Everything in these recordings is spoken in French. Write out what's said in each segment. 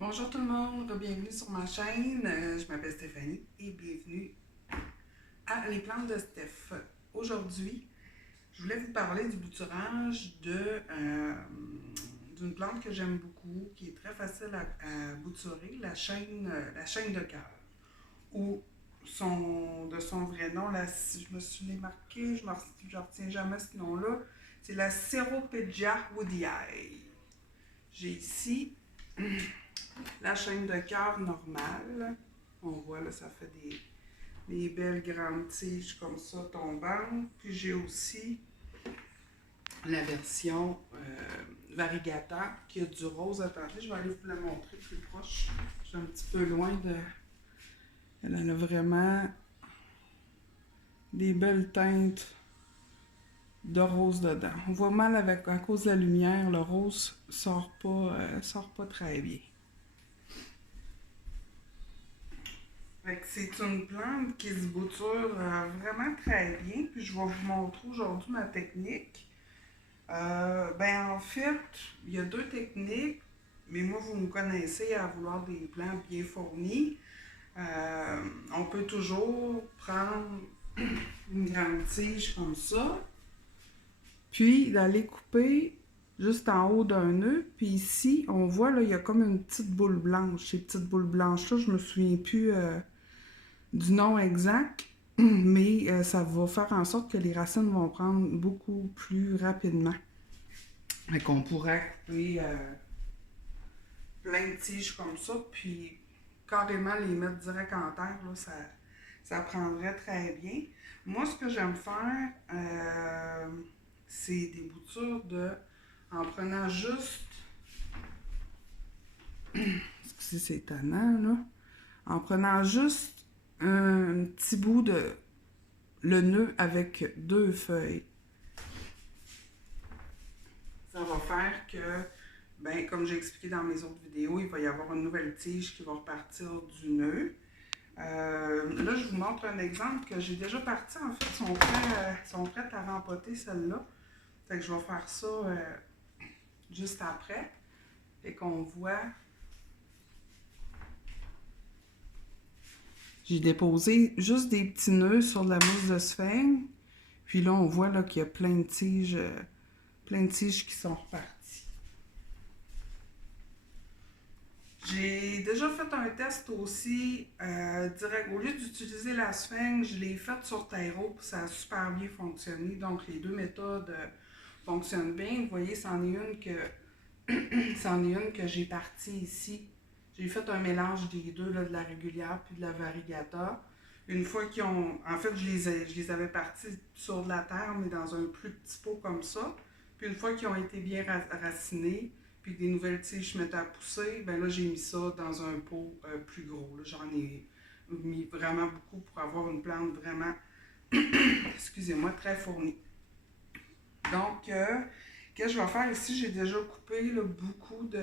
Bonjour tout le monde, bienvenue sur ma chaîne. Je m'appelle Stéphanie et bienvenue à Les Plantes de Steph. Aujourd'hui, je voulais vous parler du bouturage d'une plante que j'aime beaucoup, qui est très facile à bouturer, la chêne de cœur. Ou de son vrai nom, je me suis marqué, je ne retiens jamais ce nom-là, c'est la Ceropegia woodii. J'ai ici la chaîne de cœur normale. On voit là, ça fait des belles grandes tiges comme ça tombantes. Puis j'ai aussi la version variegata qui a du rose. Attendez, je vais aller vous la montrer plus proche. Je suis un petit peu loin de... Elle a vraiment des belles teintes de rose dedans. On voit mal à cause de la lumière, le rose sort pas très bien. C'est une plante qui se bouture vraiment très bien. Puis je vais vous montrer aujourd'hui ma technique. En fait, il y a deux techniques, mais moi, vous me connaissez à vouloir des plants bien fournis. On peut toujours prendre une grande tige comme ça, puis d'aller couper juste en haut d'un nœud. Puis ici, on voit, là, il y a comme une petite boule blanche. Ces petites boules blanches-là, je me souviens plus du nom exact, mais ça va faire en sorte que les racines vont prendre beaucoup plus rapidement. Fait qu'on pourrait couper plein de tiges comme ça, puis carrément les mettre direct en terre, là, ça prendrait très bien. Moi, ce que j'aime faire, c'est des boutures en prenant juste, excusez, c'est étonnant, là, en prenant juste un petit bout de le nœud avec deux feuilles. Ça va faire que, comme j'ai expliqué dans mes autres vidéos, il va y avoir une nouvelle tige qui va repartir du nœud. Là, je vous montre un exemple que j'ai déjà parti. En fait, sont prêtes à rempoter celle-là. Fait que je vais faire ça juste après. Et qu'on voit... J'ai déposé juste des petits nœuds sur de la mousse de sphène. Puis là, on voit là, qu'il y a plein de tiges qui sont reparties. J'ai déjà fait un test aussi direct. Au lieu d'utiliser la sphène, je l'ai faite sur terreau, puis ça a super bien fonctionné. Donc, les deux méthodes fonctionnent bien. Vous voyez, c'en est une que j'ai partie ici. J'ai fait un mélange des deux, là, de la régulière puis de la variegata. Une fois qu'ils ont... En fait, je les avais partis sur de la terre, mais dans un plus petit pot comme ça. Puis une fois qu'ils ont été bien racinés, puis que des nouvelles tiges se mettent à pousser, ben là, j'ai mis ça dans un pot plus gros. J'en ai mis vraiment beaucoup pour avoir une plante vraiment, excusez-moi, très fournie. Donc, qu'est-ce que je vais faire ici? J'ai déjà coupé là, beaucoup de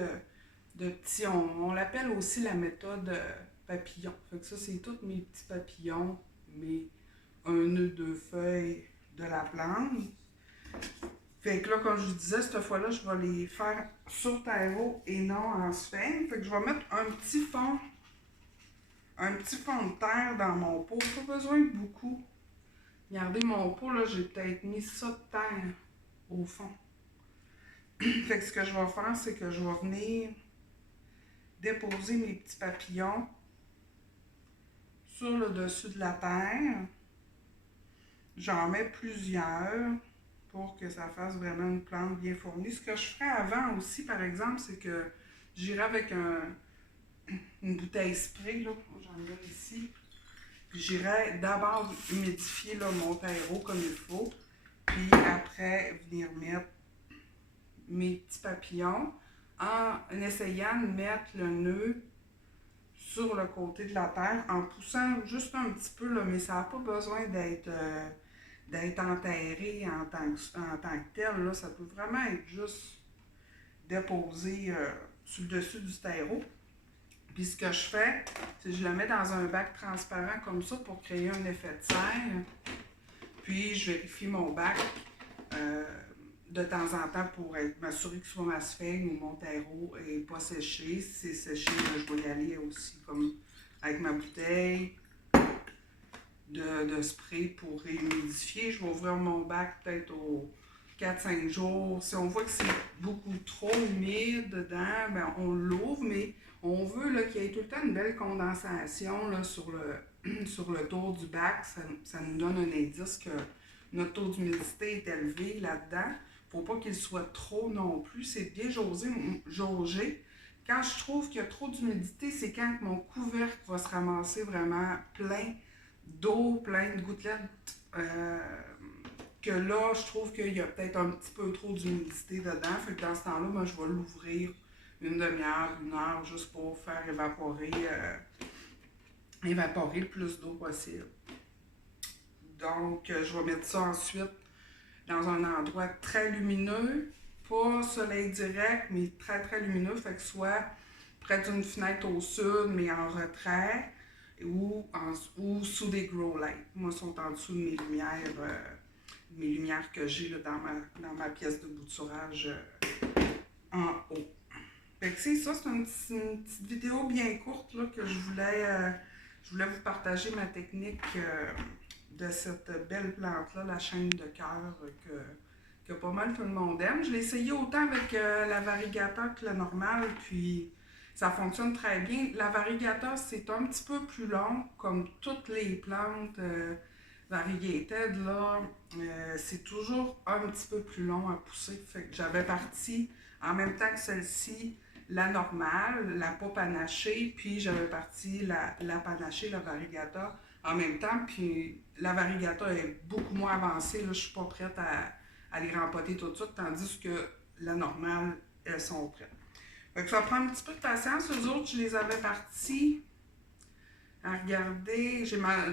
petits... On l'appelle aussi la méthode papillon. Fait que ça, c'est tous mes petits papillons, un nœud de feuilles de la plante. Fait que là, comme je vous disais, cette fois-là, je vais les faire sur terreau et non en sphène. Fait que je vais mettre un petit fond de terre dans mon pot. Pas besoin de beaucoup. Regardez mon pot, là, j'ai peut-être mis ça de terre au fond. Fait que ce que je vais faire, c'est que je vais venir déposer mes petits papillons sur le dessus de la terre. J'en mets plusieurs pour que ça fasse vraiment une plante bien fournie. Ce que je ferais avant aussi, par exemple, c'est que j'irais avec une bouteille spray, là, j'en ai ici. J'irais d'abord humidifier là, mon terreau comme il faut, puis après venir mettre mes petits papillons en essayant de mettre le nœud sur le côté de la terre en poussant juste un petit peu, là, mais ça n'a pas besoin d'être enterré en tant que tel. Là. Ça peut vraiment être juste déposé sur le dessus du terreau. Puis ce que je fais, c'est que je le mets dans un bac transparent comme ça pour créer un effet de serre. Puis je vérifie mon bac de temps en temps pour m'assurer que soit ma sphène ou mon terreau n'est pas séché. Si c'est séché, là, je vais y aller aussi comme avec ma bouteille de spray pour réhumidifier. Je vais ouvrir mon bac peut-être aux 4-5 jours. Si on voit que c'est beaucoup trop humide dedans, ben on l'ouvre, mais on veut qu'il y ait tout le temps une belle condensation là, sur le tour du bac. Ça nous donne un indice que notre taux d'humidité est élevé là-dedans. Il ne faut pas qu'il soit trop non plus. C'est bien jauger. Quand je trouve qu'il y a trop d'humidité, c'est quand mon couvercle va se ramasser vraiment plein d'eau, plein de gouttelettes. Que là, je trouve qu'il y a peut-être un petit peu trop d'humidité dedans. Fait que dans ce temps-là, moi, je vais l'ouvrir une demi-heure, une heure, juste pour faire évaporer le plus d'eau possible. Donc, je vais mettre ça ensuite dans un endroit très lumineux, pas soleil direct, mais très très lumineux, fait que soit près d'une fenêtre au sud, mais en retrait, ou sous des grow lights. Moi, ils sont en dessous de mes lumières que j'ai là, dans ma pièce de bouturage en haut. Fait que c'est ça, c'est une petite vidéo bien courte là, que je voulais vous partager ma technique de cette belle plante-là, la chaîne de cœur, que pas mal tout le monde aime. Je l'ai essayé autant avec la variegata que la normale, puis ça fonctionne très bien. La variegata, c'est un petit peu plus long, comme toutes les plantes variegated, là, c'est toujours un petit peu plus long à pousser. Fait que j'avais parti en même temps que celle-ci, la normale, la pas panachée, puis j'avais parti la panachée, la variegata en même temps, puis la variegata est beaucoup moins avancée, là, je suis pas prête à les rempoter tout de suite, tandis que la normale, elles sont prêtes. Fait que ça prend un petit peu de patience. Eux autres, je les avais partis à regarder.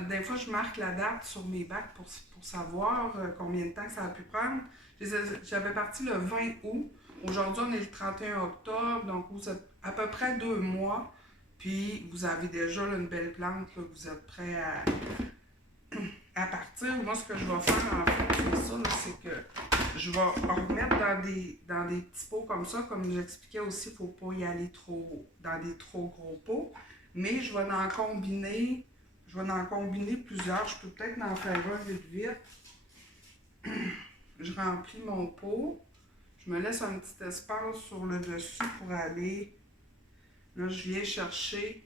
Des fois, je marque la date sur mes bacs pour savoir combien de temps que ça a pu prendre. J'avais parti le 20 août. Aujourd'hui, on est le 31 octobre, donc vous êtes à peu près 2 mois. Puis, vous avez déjà là, une belle plante, là, vous êtes prêt à partir. Moi, ce que je vais faire, en fait, c'est ça, c'est que je vais en remettre dans des petits pots comme ça. Comme j'expliquais aussi, il ne faut pas y aller dans des trop gros pots. Mais je vais en combiner plusieurs. Je peux peut-être en faire un vite. Je remplis mon pot. Je me laisse un petit espace sur le dessus pour aller. Là, je viens chercher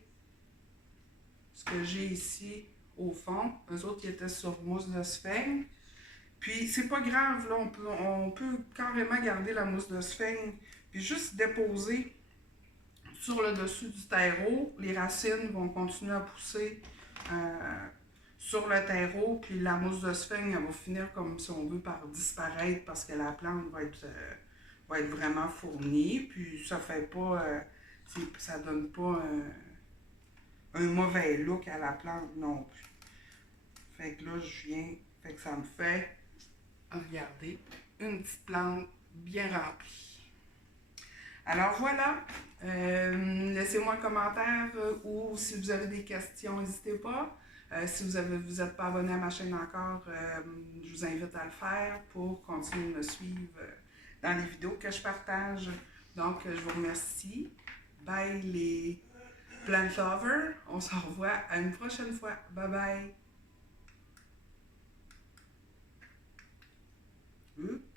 ce que j'ai ici au fond. Eux autres, ils étaient sur mousse de sphène. Puis, c'est pas grave, là, on peut carrément garder la mousse de sphène. Puis, juste déposer sur le dessus du terreau. Les racines vont continuer à pousser sur le terreau. Puis, la mousse de sphène, elle va finir comme si on veut par disparaître parce que la plante va être vraiment fournie. Puis, ça fait pas. Ça donne pas un mauvais look à la plante non plus. Fait que là, fait que ça me fait, regardez, une petite plante bien remplie. Alors voilà, laissez-moi un commentaire ou si vous avez des questions, n'hésitez pas. Si vous n'êtes pas abonné à ma chaîne encore, je vous invite à le faire pour continuer de me suivre dans les vidéos que je partage. Donc, je vous remercie. Bye les plant lovers. On se revoit à une prochaine fois. Bye bye. Oops.